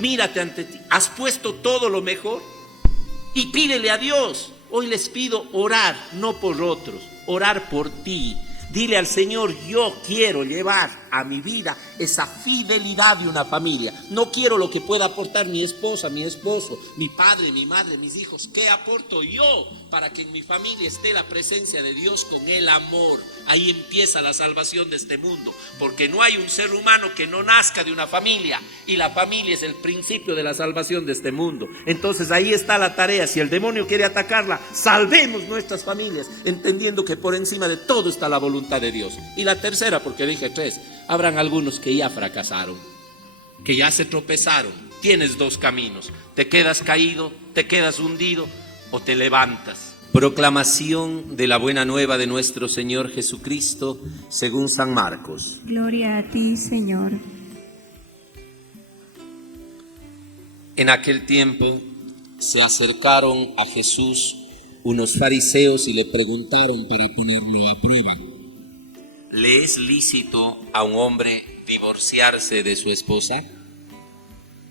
mírate ante ti, has puesto todo lo mejor y pídele a Dios. Hoy les pido orar, no por otros, orar por ti. Dile al Señor, yo quiero llevar a mi vida esa fidelidad de una familia. No quiero lo que pueda aportar mi esposa, mi esposo, mi padre, mi madre, mis hijos. ¿Qué aporto yo para que en mi familia esté la presencia de Dios con el amor? Ahí empieza la salvación de este mundo, porque no hay un ser humano que no nazca de una familia, y la familia es el principio de la salvación de este mundo. Entonces ahí está la tarea. Si el demonio quiere atacarla, salvemos nuestras familias, entendiendo que por encima de todo está la voluntad de Dios. Y la tercera, porque dije 3, habrán algunos que ya fracasaron, que ya se tropezaron. Tienes 2 caminos: te quedas caído, te quedas hundido o te levantas. Proclamación de la buena nueva de nuestro Señor Jesucristo según San Marcos. Gloria a ti, Señor. En aquel tiempo se acercaron a Jesús unos fariseos y le preguntaron para ponerlo a prueba: ¿le es lícito a un hombre divorciarse de su esposa?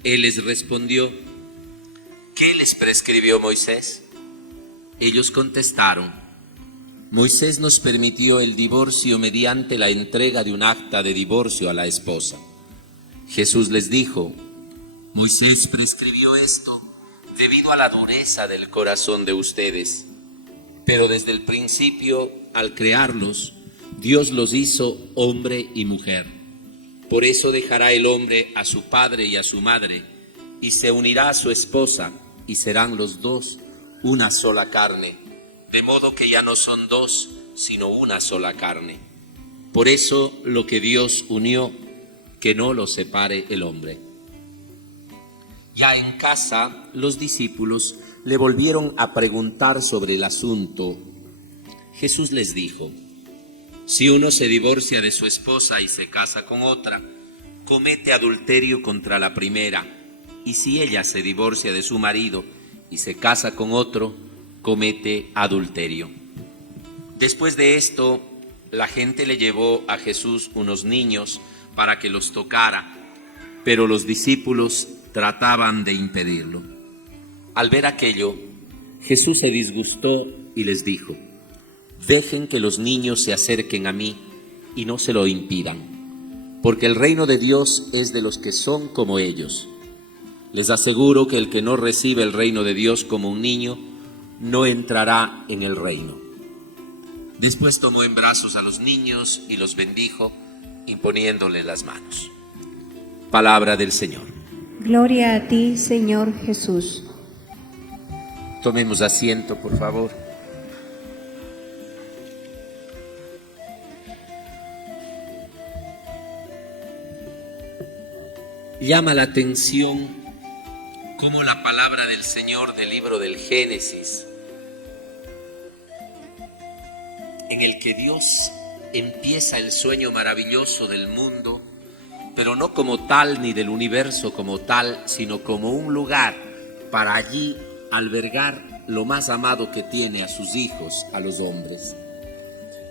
Él les respondió: ¿qué les prescribió Moisés? Ellos contestaron: Moisés nos permitió el divorcio mediante la entrega de un acta de divorcio a la esposa. Jesús les dijo: Moisés prescribió esto debido a la dureza del corazón de ustedes, pero desde el principio, al crearlos, Dios los hizo hombre y mujer. Por eso dejará el hombre a su padre y a su madre, y se unirá a su esposa, y serán los dos una sola carne, de modo que ya no son 2, sino una sola carne. Por eso lo que Dios unió, que no lo separe el hombre. Ya en casa, los discípulos le volvieron a preguntar sobre el asunto. Jesús les dijo: si uno se divorcia de su esposa y se casa con otra, comete adulterio contra la primera, y si ella se divorcia de su marido y se casa con otro, comete adulterio. Después de esto, la gente le llevó a Jesús unos niños para que los tocara, pero los discípulos trataban de impedirlo. Al ver aquello, Jesús se disgustó y les dijo: dejen que los niños se acerquen a mí y no se lo impidan, porque el reino de Dios es de los que son como ellos. Les aseguro que el que no recibe el reino de Dios como un niño, no entrará en el reino. Después tomó en brazos a los niños y los bendijo, imponiéndole las manos. Palabra del Señor. Gloria a ti, Señor Jesús. Tomemos asiento, por favor. Llama la atención cómo la palabra del Señor del libro del Génesis, en el que Dios empieza el sueño maravilloso del mundo, pero no como tal ni del universo como tal, sino como un lugar para allí albergar lo más amado que tiene a sus hijos, a los hombres.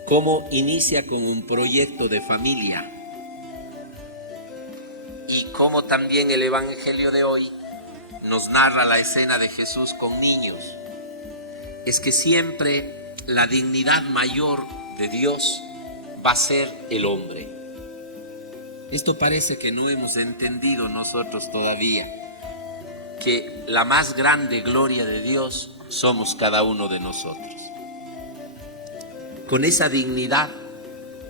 Cómo inicia con un proyecto de familia, y cómo también el Evangelio de hoy nos narra la escena de Jesús con niños. Es que siempre la dignidad mayor de Dios va a ser el hombre. Esto parece que no hemos entendido nosotros todavía, que la más grande gloria de Dios somos cada uno de nosotros. Con esa dignidad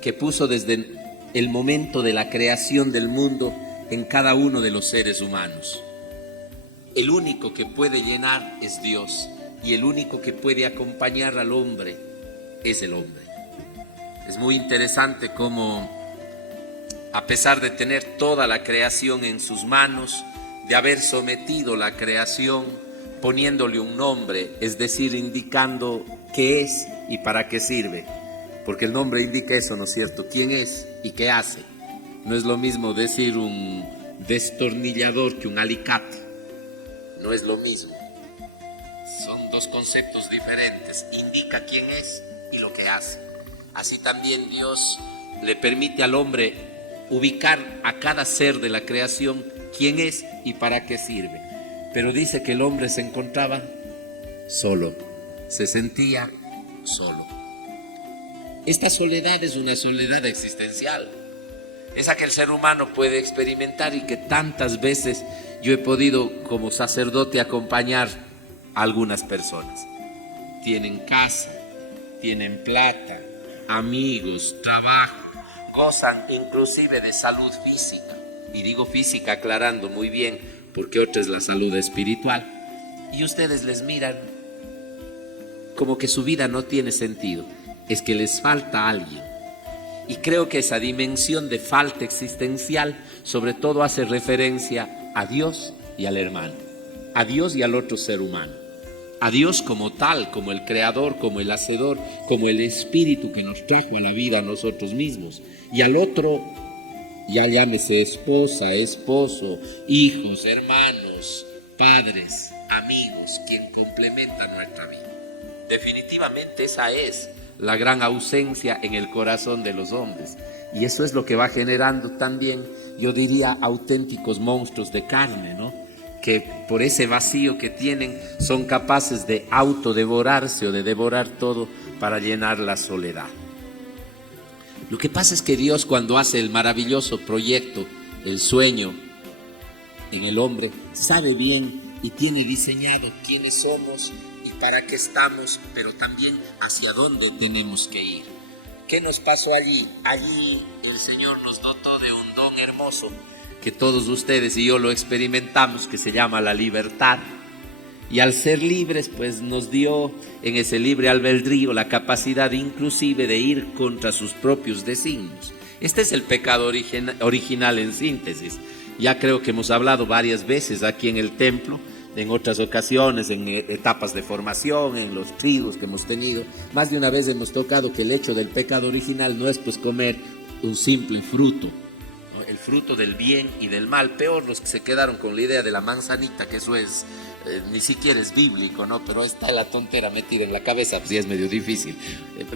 que puso desde el momento de la creación del mundo en cada uno de los seres humanos. El único que puede llenar es Dios, y el único que puede acompañar al hombre es el hombre. Es muy interesante cómo, a pesar de tener toda la creación en sus manos, de haber sometido la creación poniéndole un nombre, es decir, indicando qué es y para qué sirve, porque el nombre indica eso, ¿no es cierto? ¿Quién es y qué hace? No es lo mismo decir un destornillador que un alicate. No es lo mismo. Son 2 conceptos diferentes. Indica quién es y lo que hace. Así también Dios le permite al hombre ubicar a cada ser de la creación quién es y para qué sirve. Pero dice que el hombre se encontraba solo, se sentía solo. Esta soledad es una soledad existencial. Esa que el ser humano puede experimentar y que tantas veces yo he podido como sacerdote acompañar a algunas personas. Tienen casa, tienen plata, amigos, trabajo, gozan inclusive de salud física. Y digo física aclarando muy bien, porque otra es la salud espiritual. Y ustedes les miran como que su vida no tiene sentido. Es que les falta alguien. Y creo que esa dimensión de falta existencial sobre todo hace referencia a Dios y al hermano, a Dios y al otro ser humano, a Dios como tal, como el creador, como el hacedor, como el espíritu que nos trajo a la vida a nosotros mismos, y al otro, ya llámese esposa, esposo, hijos, hermanos, padres, amigos, quien complementa nuestra vida. Definitivamente esa es la gran ausencia en el corazón de los hombres. Y eso es lo que va generando también, yo diría, auténticos monstruos de carne, ¿no? Que por ese vacío que tienen son capaces de autodevorarse o de devorar todo para llenar la soledad. Lo que pasa es que Dios, cuando hace el maravilloso proyecto, el sueño en el hombre, sabe bien y tiene diseñado quiénes somos y para qué estamos, pero también hacia dónde tenemos que ir. ¿Qué nos pasó allí? Allí el Señor nos dotó de un don hermoso que todos ustedes y yo lo experimentamos, que se llama la libertad. Y al ser libres, pues nos dio en ese libre albedrío la capacidad inclusive de ir contra sus propios designios. Este es el pecado original en síntesis. Ya creo que hemos hablado varias veces aquí en el templo, en otras ocasiones, en etapas de formación, en los trigos que hemos tenido. Más de una vez hemos tocado que el hecho del pecado original no es pues comer un simple fruto, ¿no? El fruto del bien y del mal. Peor los que se quedaron con la idea de la manzanita, que eso es, ni siquiera es bíblico, ¿no? Pero está la tontera metida en la cabeza, pues sí es medio difícil.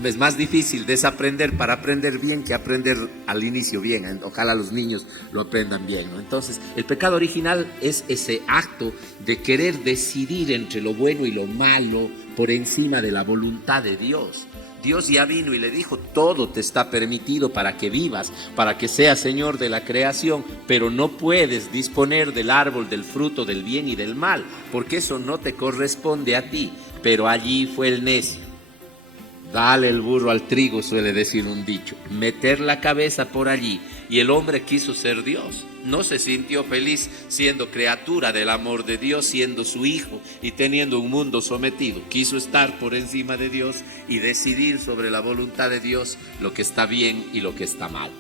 Es más difícil desaprender para aprender bien que aprender al inicio bien. Ojalá los niños lo aprendan bien, ¿no? Entonces, el pecado original es ese acto de querer decidir entre lo bueno y lo malo por encima de la voluntad de Dios. Dios ya vino y le dijo, todo te está permitido para que vivas, para que seas Señor de la creación, pero no puedes disponer del árbol del fruto del bien y del mal, porque eso no te corresponde a ti. Pero allí fue el necio. Dale el burro al trigo, suele decir un dicho, meter la cabeza por allí. Y el hombre quiso ser Dios. No se sintió feliz siendo criatura del amor de Dios, siendo su hijo y teniendo un mundo sometido. Quiso estar por encima de Dios y decidir sobre la voluntad de Dios lo que está bien y lo que está mal.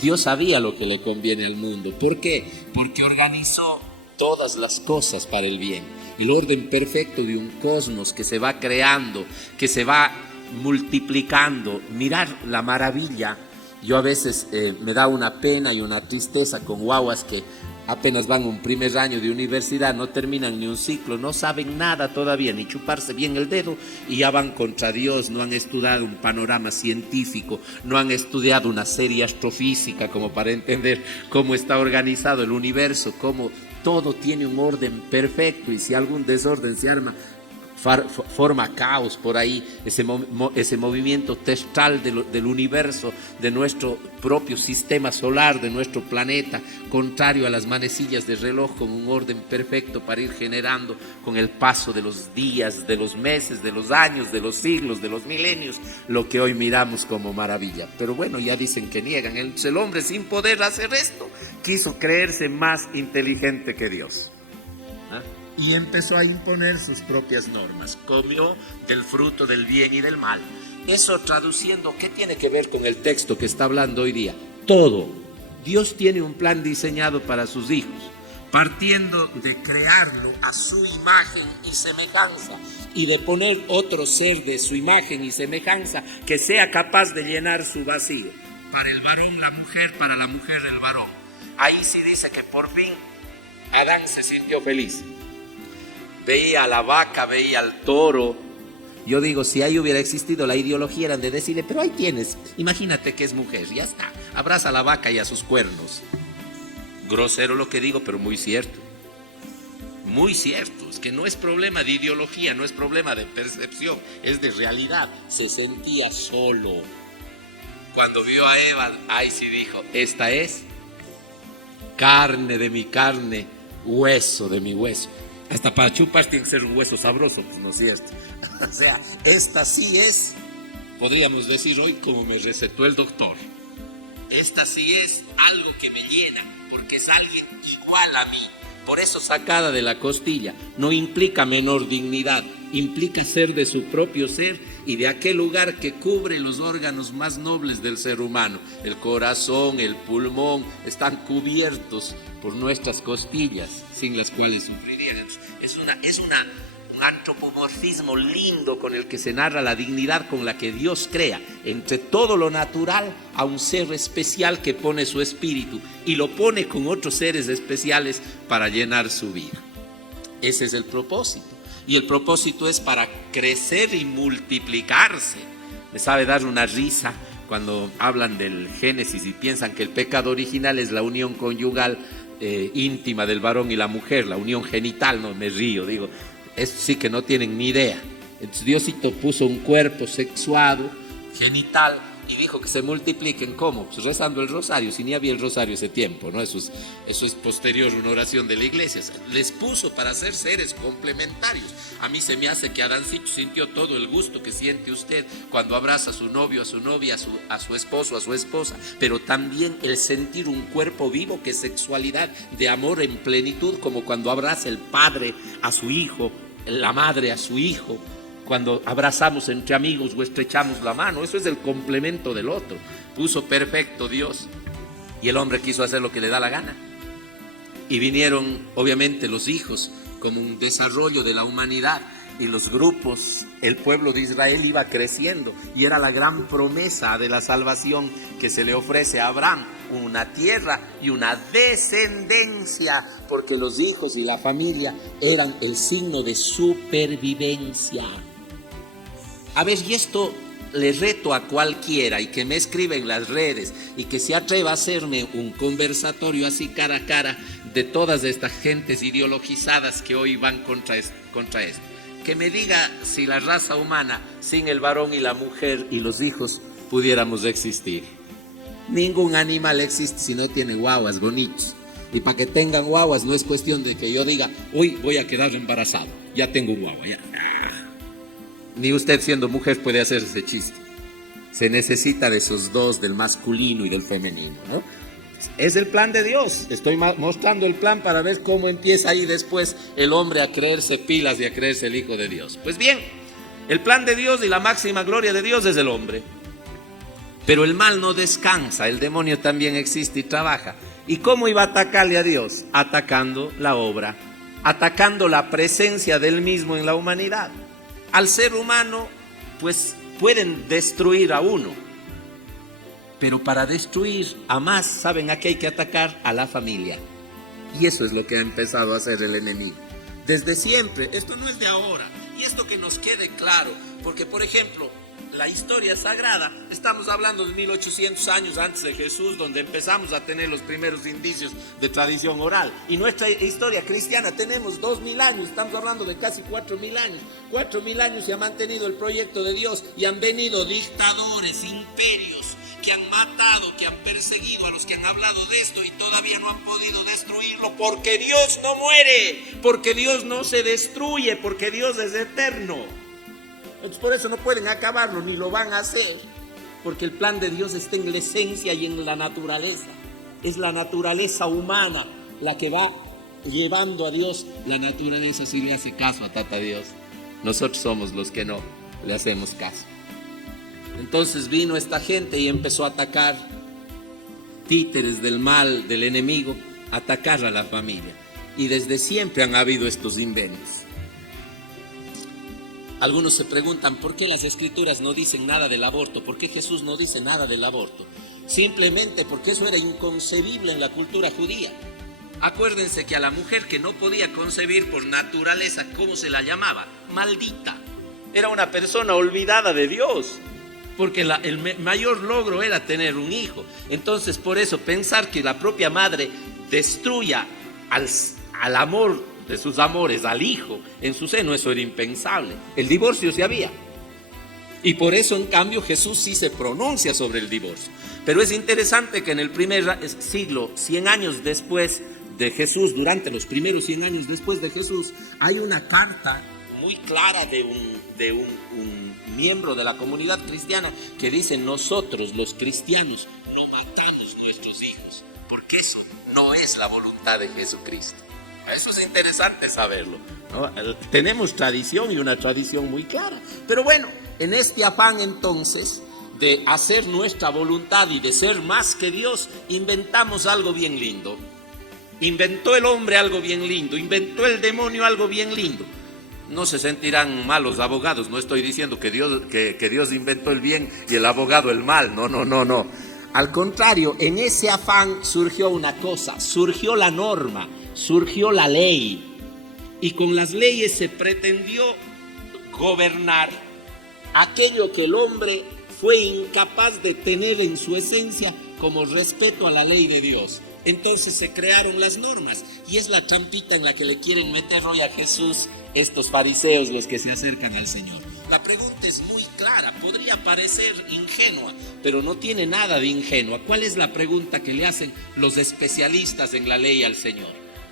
Dios sabía lo que le conviene al mundo. ¿Por qué? Porque organizó todas las cosas para el bien. El orden perfecto de un cosmos que se va creando, que se va multiplicando. Mirar la maravilla. Yo a veces me da una pena y una tristeza con guaguas que apenas van un primer año de universidad, no terminan ni un ciclo, no saben nada todavía, ni chuparse bien el dedo y ya van contra Dios, no han estudiado un panorama científico, no han estudiado una serie astrofísica como para entender cómo está organizado el universo, cómo todo tiene un orden perfecto y si algún desorden se arma, forma caos por ahí, ese movimiento testral del universo, de nuestro propio sistema solar, de nuestro planeta, contrario a las manecillas de reloj, con un orden perfecto para ir generando con el paso de los días, de los meses, de los años, de los siglos, de los milenios, lo que hoy miramos como maravilla. Pero bueno, ya dicen que niegan. El hombre, sin poder hacer esto, quiso creerse más inteligente que Dios, ¿ah? Y empezó a imponer sus propias normas. Comió del fruto del bien y del mal. Eso traduciendo, ¿qué tiene que ver con el texto que está hablando hoy día? Todo. Dios tiene un plan diseñado para sus hijos, partiendo de crearlo a su imagen y semejanza y de poner otro ser de su imagen y semejanza que sea capaz de llenar su vacío. Para el varón la mujer, para la mujer el varón. Ahí sí dice que por fin Adán se sintió feliz. Veía a la vaca, veía al toro. Yo digo, si ahí hubiera existido la ideología, eran de decirle, pero ahí tienes, imagínate que es mujer, ya está, abraza a la vaca y a sus cuernos. grosero lo que digo, pero muy cierto. Muy cierto, es que no es problema de ideología, no es problema de percepción, es de realidad. Se sentía solo. Cuando vio a Eva, ahí sí dijo, esta es carne de mi carne, hueso de mi hueso. Hasta para chupar tiene que ser un hueso sabroso, pues no es cierto. O sea, esta sí es, podríamos decir hoy como me recetó el doctor, esta sí es algo que me llena, porque es alguien igual a mí. Por eso sacada de la costilla no implica menor dignidad, implica ser de su propio ser y de aquel lugar que cubre los órganos más nobles del ser humano. El corazón, el pulmón, están cubiertos por nuestras costillas, sin las cuales sufrirían. Es un antropomorfismo lindo con el que se narra la dignidad con la que Dios crea entre todo lo natural a un ser especial que pone su espíritu y lo pone con otros seres especiales para llenar su vida. Ese es el propósito. Y el propósito es para crecer y multiplicarse. Me sabe dar una risa cuando hablan del Génesis y piensan que el pecado original es la unión conyugal íntima del varón y la mujer, la unión genital. No, me río, digo, eso sí que no tienen ni idea. Entonces Diosito puso un cuerpo sexuado, genital, y dijo que se multipliquen. ¿Cómo? Pues rezando el rosario, si ni había el rosario ese tiempo, ¿no? Eso es posterior a una oración de la iglesia. Les puso para ser seres complementarios. A mí se me hace que Adancito sintió todo el gusto que siente usted cuando abraza a su novio, a su novia, a su esposo, a su esposa, pero también el sentir un cuerpo vivo que es sexualidad de amor en plenitud, como cuando abraza el padre a su hijo, la madre a su hijo, cuando abrazamos entre amigos o estrechamos la mano. Eso es el complemento del otro. Puso perfecto Dios y el hombre quiso hacer lo que le da la gana. Y vinieron obviamente los hijos como un desarrollo de la humanidad y los grupos. El pueblo de Israel iba creciendo y era la gran promesa de la salvación que se le ofrece a Abraham. Una tierra y una descendencia, porque los hijos y la familia eran el signo de supervivencia. A ver, y esto le reto a cualquiera y que me escriba en las redes y que se atreva a hacerme un conversatorio así cara a cara de todas estas gentes ideologizadas que hoy van contra esto. Que me diga si la raza humana sin el varón y la mujer y los hijos pudiéramos existir. Ningún animal existe si no tiene guaguas bonitos. Y para que tengan guaguas no es cuestión de que yo diga, hoy voy a quedar embarazado, ya tengo un guagua, ya. Ni usted siendo mujer puede hacer ese chiste. Se necesita de esos dos, del masculino y del femenino, ¿no? Es el plan de Dios. Estoy mostrando el plan para ver cómo empieza ahí después el hombre a creerse pilas y a creerse el hijo de Dios. Pues bien, el plan de Dios y la máxima gloria de Dios es el hombre. Pero el mal no descansa, el demonio también existe y trabaja. ¿Y cómo iba a atacarle a Dios? Atacando la obra, atacando la presencia del mismo en la humanidad. Al ser humano, pues pueden destruir a uno, pero para destruir a más, ¿saben a qué hay que atacar? A la familia. Y eso es lo que ha empezado a hacer el enemigo. Desde siempre, esto no es de ahora. Y esto que nos quede claro, porque por ejemplo, la historia sagrada, estamos hablando de 1800 años antes de Jesús, donde empezamos a tener los primeros indicios de tradición oral. Y nuestra historia cristiana tenemos 2000 años, estamos hablando de casi 4000 años. 4000 años se ha mantenido el proyecto de Dios y han venido dictadores, imperios, que han matado, que han perseguido a los que han hablado de esto y todavía no han podido destruirlo, porque Dios no muere, porque Dios no se destruye, porque Dios es eterno. Entonces por eso no pueden acabarlo, ni lo van a hacer, porque el plan de Dios está en la esencia y en la naturaleza. Es la naturaleza humana la que va llevando a Dios. La naturaleza sí le hace caso a Tata Dios. Nosotros somos los que no le hacemos caso. Entonces vino esta gente y empezó a atacar, títeres del mal, del enemigo, atacar a la familia. Y desde siempre han habido estos inventos. Algunos se preguntan por qué las escrituras no dicen nada del aborto, por qué Jesús no dice nada del aborto. Simplemente porque eso era inconcebible en la cultura judía. Acuérdense que a la mujer que no podía concebir por naturaleza, ¿cómo se la llamaba? Maldita. Era una persona olvidada de Dios, porque el mayor logro era tener un hijo. Entonces por eso pensar que la propia madre destruya al amor de sus amores, al hijo en su seno. Eso era impensable. El divorcio se había. Y por eso, en cambio, Jesús sí se pronuncia sobre el divorcio. Pero es interesante que en el primer siglo, 100 años después de Jesús, durante los primeros 100 años después de Jesús, hay una carta muy clara de un miembro de la comunidad cristiana que dice: nosotros los cristianos no matamos nuestros hijos, porque eso no es la voluntad de Jesucristo. Eso es interesante saberlo, ¿no? Tenemos tradición, y una tradición muy clara. Pero bueno, en este afán entonces de hacer nuestra voluntad y de ser más que Dios, inventamos algo bien lindo. Inventó el hombre algo bien lindo, inventó el demonio algo bien lindo. No se sentirán mal los abogados, no estoy diciendo que Dios inventó el bien y el abogado el mal, no. Al contrario, en ese afán surgió una cosa, surgió la norma, surgió la ley. Y con las leyes se pretendió gobernar aquello que el hombre fue incapaz de tener en su esencia como respeto a la ley de Dios. Entonces se crearon las normas, y es la trampita en la que le quieren meter hoy a Jesús estos fariseos, los que se acercan al Señor. La pregunta es muy clara, podría parecer ingenua, pero no tiene nada de ingenua. ¿Cuál es la pregunta que le hacen los especialistas en la ley al Señor?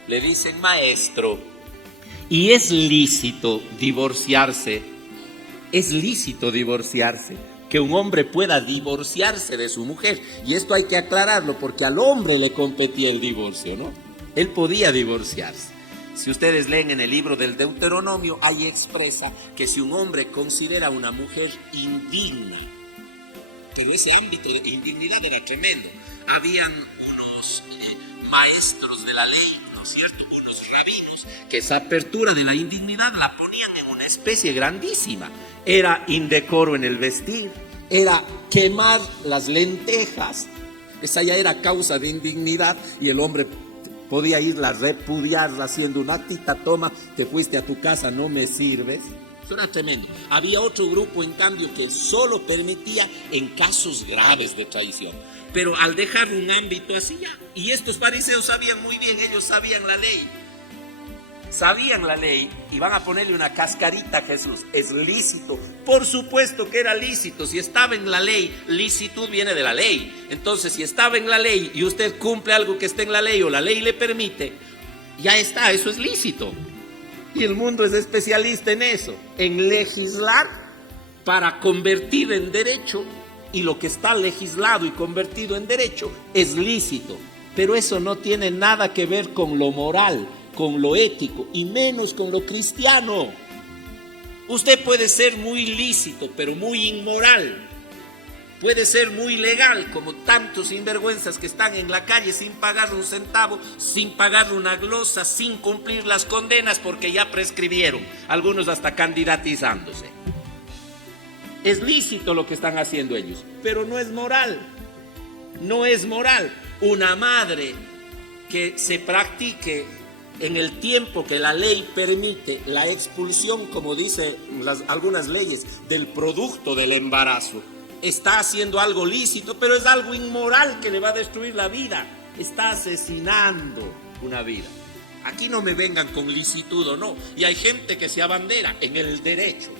Le dicen: maestro, ¿y es lícito divorciarse? ¿Es lícito divorciarse? Que un hombre pueda divorciarse de su mujer. Y esto hay que aclararlo, porque al hombre le competía el divorcio, ¿no? Él podía divorciarse. Si ustedes leen en el libro del Deuteronomio, ahí expresa que si un hombre considera a una mujer indigna, pero ese ámbito de indignidad era tremendo. Habían unos maestros de la ley, ¿no es cierto?, unos rabinos, que esa apertura de la indignidad la ponían en una especie grandísima. Era indecoro en el vestir, era quemar las lentejas. Esa ya era causa de indignidad, y el hombre podía irla a repudiarla haciendo una tita: toma, te fuiste a tu casa, no me sirves. Eso era tremendo. Había otro grupo, en cambio, que solo permitía en casos graves de traición. Pero al dejar un ámbito así ya, y estos fariseos sabían muy bien, ellos sabían la ley, y van a ponerle una cascarita a Jesús. ¿Es lícito? Por supuesto que era lícito. Si estaba en la ley, licitud viene de la ley. Entonces, si estaba en la ley y usted cumple algo que esté en la ley o la ley le permite, ya está, eso es lícito. Y el mundo es especialista en eso, en legislar para convertir en derecho, y lo que está legislado y convertido en derecho es lícito. Pero eso no tiene nada que ver con lo moral, con lo ético, y menos con lo cristiano. Usted puede ser muy lícito, pero muy inmoral. Puede ser muy legal, como tantos sinvergüenzas que están en la calle sin pagar un centavo, sin pagar una glosa, sin cumplir las condenas porque ya prescribieron, algunos hasta candidatizándose. Es lícito lo que están haciendo ellos, pero no es moral. No es moral. Una madre que se practique en el tiempo que la ley permite la expulsión, como dicen algunas leyes, del producto del embarazo, está haciendo algo lícito, pero es algo inmoral que le va a destruir la vida. Está asesinando una vida. Aquí no me vengan con licitud o no. Y hay gente que se abandera en el derecho.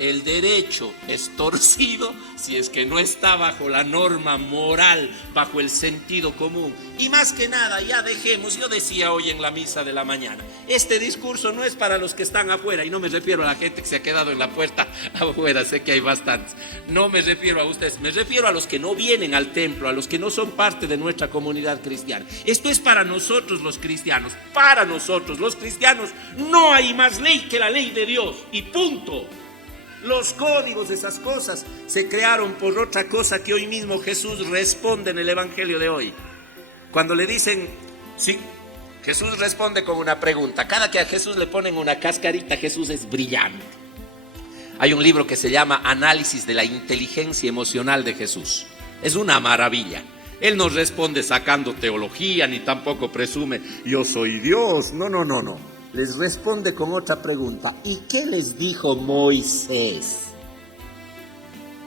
El derecho es torcido si es que no está bajo la norma moral, bajo el sentido común. Y más que nada, ya dejemos, yo decía hoy en la misa de la mañana, este discurso no es para los que están afuera, y no me refiero a la gente que se ha quedado en la puerta afuera, sé que hay bastantes. No me refiero a ustedes, me refiero a los que no vienen al templo, a los que no son parte de nuestra comunidad cristiana. Esto es para nosotros los cristianos. Para nosotros los cristianos no hay más ley que la ley de Dios, y punto. Los códigos, esas cosas, se crearon por otra cosa que hoy mismo Jesús responde en el Evangelio de hoy. Cuando le dicen, sí, Jesús responde con una pregunta. Cada que a Jesús le ponen una cascarita, Jesús es brillante. Hay un libro que se llama Análisis de la inteligencia emocional de Jesús. Es una maravilla. Él no responde sacando teología, ni tampoco presume, yo soy Dios. No. Les responde con otra pregunta. ¿Y qué les dijo Moisés?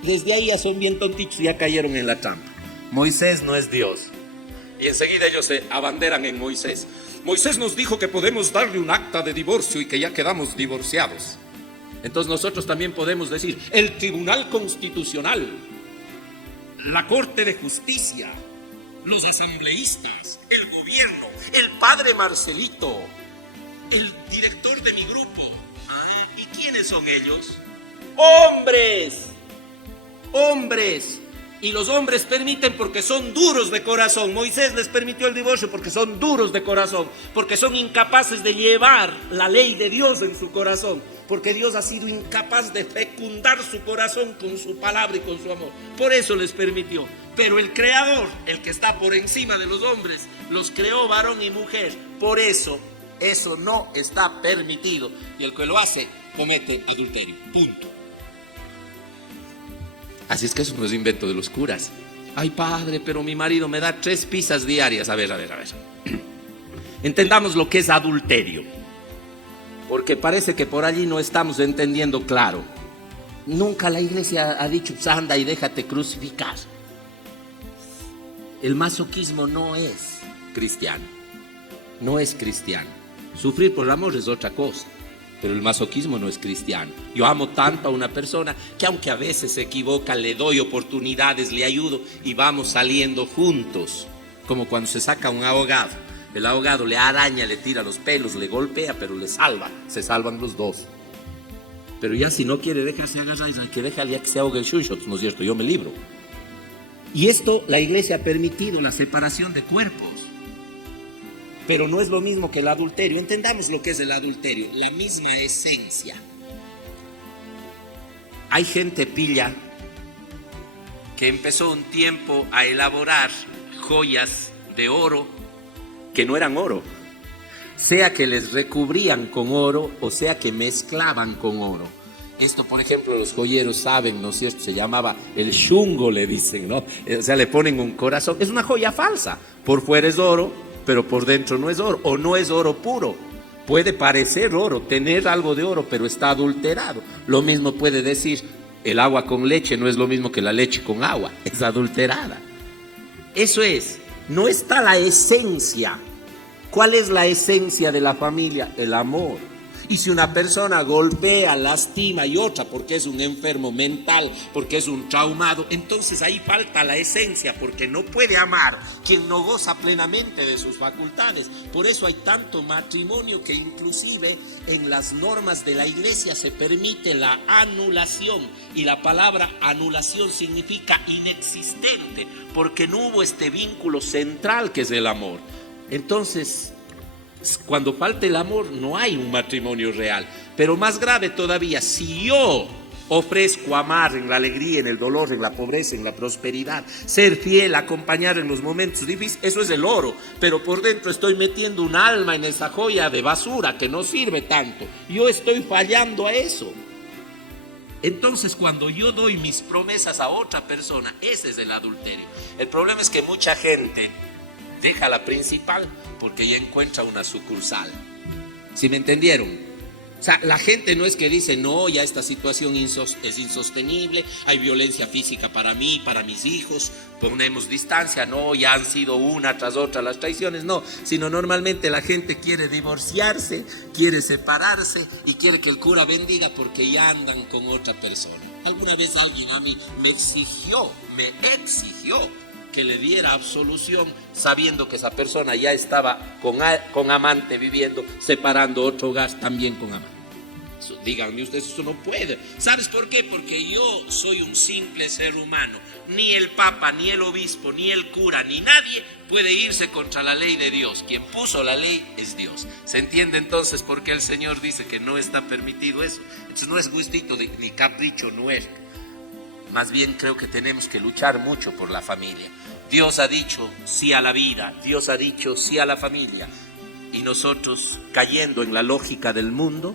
Desde ahí ya son bien tontitos, ya cayeron en la trampa. Moisés no es Dios. Y enseguida ellos se abanderan en Moisés. Moisés nos dijo que podemos darle un acta de divorcio y que ya quedamos divorciados. Entonces nosotros también podemos decir, el Tribunal Constitucional, la Corte de Justicia, los asambleístas, el gobierno, el padre Marcelito, el director de mi grupo. ¿Y quiénes son ellos? ¡Hombres! ¡Hombres! Y los hombres permiten porque son duros de corazón. Moisés les permitió el divorcio porque son duros de corazón, porque son incapaces de llevar la ley de Dios en su corazón, porque Dios ha sido incapaz de fecundar su corazón con su palabra y con su amor. Por eso les permitió. Pero el Creador, el que está por encima de los hombres, los creó varón y mujer. Por eso no está permitido. Y el que lo hace comete adulterio. Punto. Así es que eso no es invento de los curas. Ay, padre, pero mi marido me da 3 pizzas diarias. A ver. Entendamos lo que es adulterio, porque parece que por allí no estamos entendiendo claro. Nunca la iglesia ha dicho, pues anda y déjate crucificar. El masoquismo no es cristiano. No es cristiano. Sufrir por el amor es otra cosa. Pero el masoquismo no es cristiano. Yo amo tanto a una persona que aunque a veces se equivoca, le doy oportunidades, le ayudo y vamos saliendo juntos. Como cuando se saca un ahogado. El ahogado le araña, le tira los pelos, le golpea, pero le salva. Se salvan los dos. Pero ya si no quiere dejarse agarrar, hay que dejarle a que se ahogue el chuchot, ¿no es cierto? Yo me libro. Y esto la iglesia ha permitido, la separación de cuerpos. Pero no es lo mismo que el adulterio. Entendamos lo que es el adulterio, la misma esencia. Hay gente pilla que empezó un tiempo a elaborar joyas de oro que no eran oro. Sea que les recubrían con oro o sea que mezclaban con oro. Esto, por ejemplo, los joyeros saben, ¿no es cierto? Se llamaba el shungo, le dicen, ¿no? O sea, le ponen un corazón. Es una joya falsa. Por fuera es oro, pero por dentro no es oro, o no es oro puro. Puede parecer oro, tener algo de oro, pero está adulterado. Lo mismo puede decir, el agua con leche no es lo mismo que la leche con agua, es adulterada. Eso es, no está la esencia. ¿Cuál es la esencia de la familia? El amor. Y si una persona golpea, lastima y otra porque es un enfermo mental, porque es un traumado, entonces ahí falta la esencia, porque no puede amar quien no goza plenamente de sus facultades. Por eso hay tanto matrimonio que inclusive en las normas de la iglesia se permite la anulación. Y la palabra anulación significa inexistente, porque no hubo este vínculo central que es el amor. Entonces, cuando falta el amor no hay un matrimonio real. Pero más grave todavía, si yo ofrezco amar en la alegría, en el dolor, en la pobreza, en la prosperidad, ser fiel, acompañar en los momentos difíciles, eso es el oro. Pero por dentro estoy metiendo un alma en esa joya de basura que no sirve tanto. Yo estoy fallando a eso. Entonces cuando yo doy mis promesas a otra persona, ese es el adulterio. El problema es que mucha gente deja la principal porque ya encuentra una sucursal. ¿Sí me entendieron? O sea, la gente no es que dice, no, ya esta situación es insostenible, hay violencia física para mí, para mis hijos, ponemos distancia, no, ya han sido una tras otra las traiciones, no, sino normalmente la gente quiere divorciarse, quiere separarse y quiere que el cura bendiga porque ya andan con otra persona. Alguna vez alguien a mí me exigió que le diera absolución sabiendo que esa persona ya estaba con amante viviendo, separando otro hogar también con amante. Díganme ustedes, eso no puede. ¿Sabes por qué? Porque yo soy un simple ser humano. Ni el papa, ni el obispo, ni el cura, ni nadie puede irse contra la ley de Dios. Quien puso la ley es Dios. ¿Se entiende entonces por qué el Señor dice que no está permitido eso? Entonces no es gustito ni capricho nuestro. Más bien creo que tenemos que luchar mucho por la familia. Dios ha dicho sí a la vida, Dios ha dicho sí a la familia. Y nosotros, cayendo en la lógica del mundo,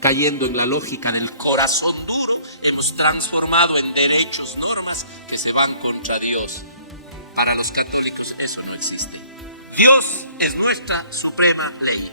cayendo en la lógica del corazón duro, hemos transformado en derechos, normas que se van contra Dios. Para los católicos eso no existe. Dios es nuestra suprema ley.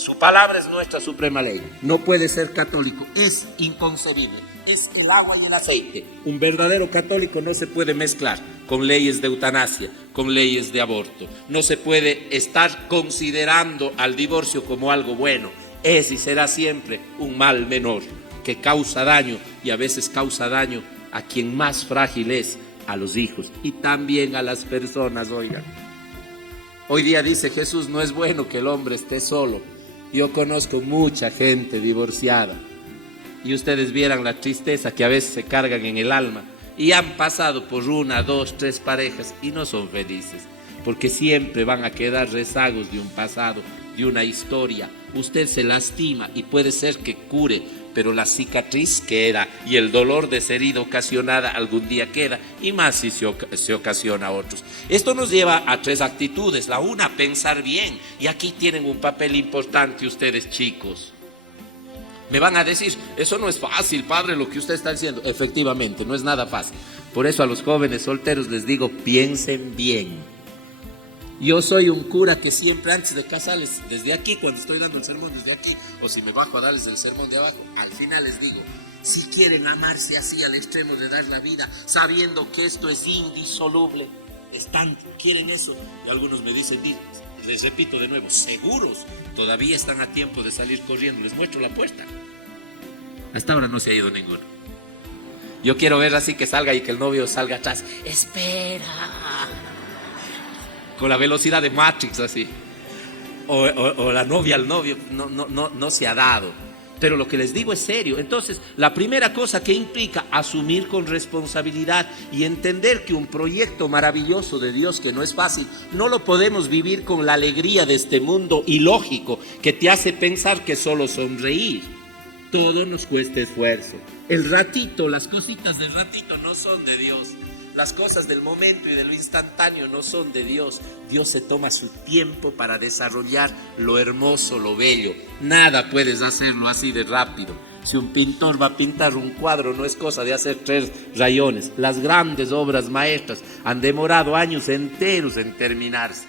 Su palabra es nuestra suprema ley. No puede ser católico, es inconcebible. Es el agua y el aceite. Un verdadero católico no se puede mezclar con leyes de eutanasia, con leyes de aborto. No se puede estar considerando al divorcio como algo bueno. Es y será siempre un mal menor que causa daño, y a veces causa daño a quien más frágil es, a los hijos y también a las personas. Oigan, hoy día dice Jesús, no es bueno que el hombre esté solo. Yo conozco mucha gente divorciada y ustedes vieran la tristeza que a veces se cargan en el alma, y han pasado por 1, 2, 3 parejas y no son felices, porque siempre van a quedar rezagos de un pasado, de una historia. Usted se lastima y puede ser que cure, pero la cicatriz queda y el dolor de esa herida ocasionada algún día queda, y más si se ocasiona a otros. Esto nos lleva a 3 actitudes. La una, pensar bien, y aquí tienen un papel importante ustedes, chicos. Me van a decir, eso no es fácil, padre, lo que usted está diciendo. Efectivamente, no es nada fácil. Por eso a los jóvenes solteros les digo, piensen bien. Yo soy un cura que siempre antes de casarles, desde aquí, cuando estoy dando el sermón desde aquí, o si me bajo a darles el sermón de abajo, al final les digo, si quieren amarse así al extremo de dar la vida, sabiendo que esto es indisoluble, quieren eso. Y algunos me dicen, les repito de nuevo, seguros, todavía están a tiempo de salir corriendo, les muestro la puerta. Hasta ahora no se ha ido ninguno. Yo quiero ver así que salga y que el novio salga atrás. Espera. Con la velocidad de Matrix así. O la novia al novio. No se ha dado. Pero lo que les digo es serio. Entonces, la primera cosa que implica asumir con responsabilidad y entender que un proyecto maravilloso de Dios, que no es fácil, no lo podemos vivir con la alegría de este mundo ilógico que te hace pensar que solo sonreír. Todo nos cuesta esfuerzo. El ratito, las cositas del ratito no son de Dios. Las cosas del momento y de lo instantáneo no son de Dios. Dios se toma su tiempo para desarrollar lo hermoso, lo bello. Nada puedes hacerlo así de rápido. Si un pintor va a pintar un cuadro, no es cosa de hacer 3 rayones. Las grandes obras maestras han demorado años enteros en terminarse.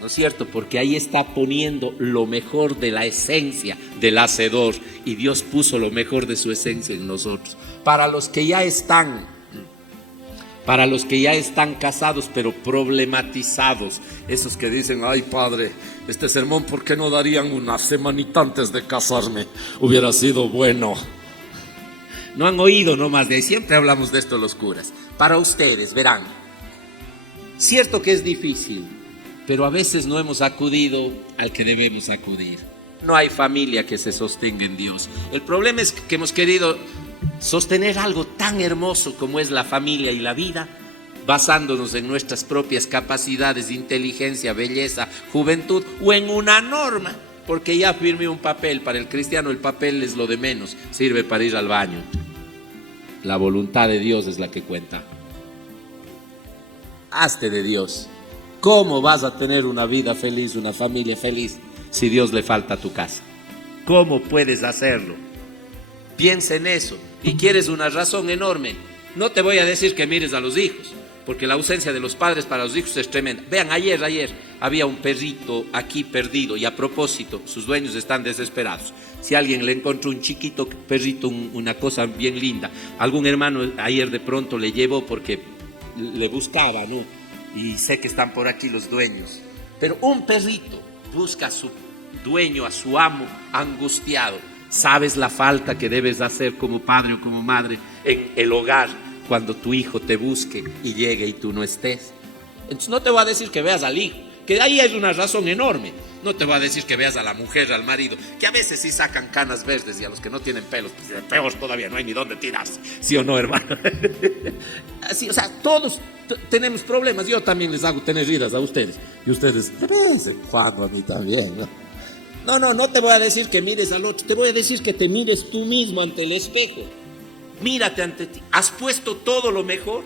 ¿No es cierto? Porque ahí está poniendo lo mejor de la esencia del hacedor, y Dios puso lo mejor de su esencia en nosotros. Para los que ya están casados pero problematizados, esos que dicen, ay padre, este sermón ¿por qué no darían una semanita antes de casarme? Hubiera sido bueno. No han oído nomás de ahí, siempre hablamos de esto los curas. Para ustedes, verán, cierto que es difícil, pero a veces no hemos acudido al que debemos acudir. No hay familia que se sostenga en Dios. El problema es que hemos querido sostener algo tan hermoso como es la familia y la vida, basándonos en nuestras propias capacidades de inteligencia, belleza, juventud, o en una norma, porque ya firmé un papel. Para el cristiano el papel es lo de menos, sirve para ir al baño. La voluntad de Dios es la que cuenta. Hazte de Dios. ¿Cómo vas a tener una vida feliz, una familia feliz, si Dios le falta a tu casa? ¿Cómo puedes hacerlo? Piensa en eso. Y quieres una razón enorme. No te voy a decir que mires a los hijos, porque la ausencia de los padres para los hijos es tremenda. Vean, ayer había un perrito aquí perdido, y a propósito, sus dueños están desesperados. Si alguien le encontró un chiquito perrito, una cosa bien linda, algún hermano ayer de pronto le llevó porque le buscaba, ¿no? Y sé que están por aquí los dueños. Pero un perrito busca a su dueño, a su amo, angustiado. ¿Sabes la falta que debes hacer como padre o como madre en el hogar cuando tu hijo te busque y llegue y tú no estés? Entonces no te voy a decir que veas al hijo, que ahí hay una razón enorme. No te voy a decir que veas a la mujer, al marido, que a veces sí sacan canas verdes, y a los que no tienen pelos, pues peor todavía, no hay ni dónde tirarse. ¿Sí o no, hermano? Así, o sea, todos tenemos problemas. Yo también les hago tener iras a ustedes. Y ustedes, de vez en cuando a mí también, ¿no? No te voy a decir que mires al otro, te voy a decir que te mires tú mismo ante el espejo. Mírate ante ti, has puesto todo lo mejor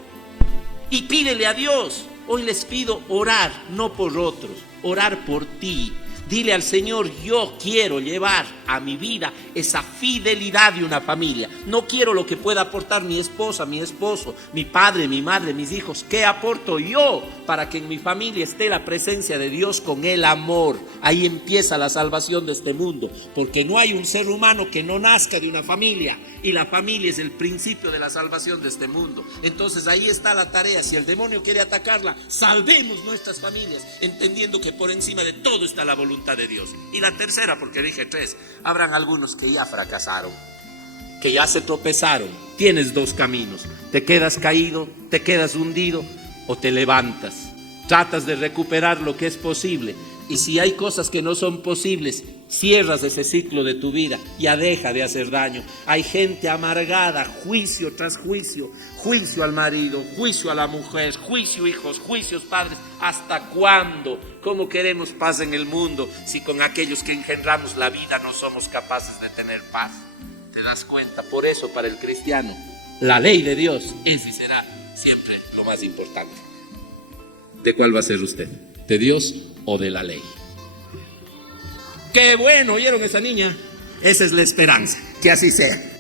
y pídele a Dios. Hoy les pido orar, no por otros, orar por ti. Dile al Señor, yo quiero llevar a mi vida esa fidelidad de una familia. No quiero lo que pueda aportar mi esposa, mi esposo, mi padre, mi madre, mis hijos. ¿Qué aporto yo para que en mi familia esté la presencia de Dios con el amor? Ahí empieza la salvación de este mundo, porque no hay un ser humano que no nazca de una familia, y la familia es el principio de la salvación de este mundo. Entonces ahí está la tarea. Si el demonio quiere atacarla, salvemos nuestras familias, entendiendo que por encima de todo está la voluntad de Dios. Y la tercera, porque dije 3, habrán algunos que ya fracasaron, que ya se tropezaron. Tienes 2 caminos: te quedas caído, te quedas hundido, o te levantas, tratas de recuperar lo que es posible. Y si hay cosas que no son posibles, cierras ese ciclo de tu vida, ya deja de hacer daño. Hay gente amargada, juicio tras juicio, juicio al marido, juicio a la mujer, juicio hijos, juicios padres. ¿Hasta cuándo? ¿Cómo queremos paz en el mundo si con aquellos que engendramos la vida no somos capaces de tener paz? ¿Te das cuenta? Por eso, para el cristiano, la ley de Dios es y será siempre lo más importante. ¿De cuál va a ser usted? ¿De Dios o de la ley? ¡Qué bueno! ¿Oyeron esa niña? Esa es la esperanza. Que así sea.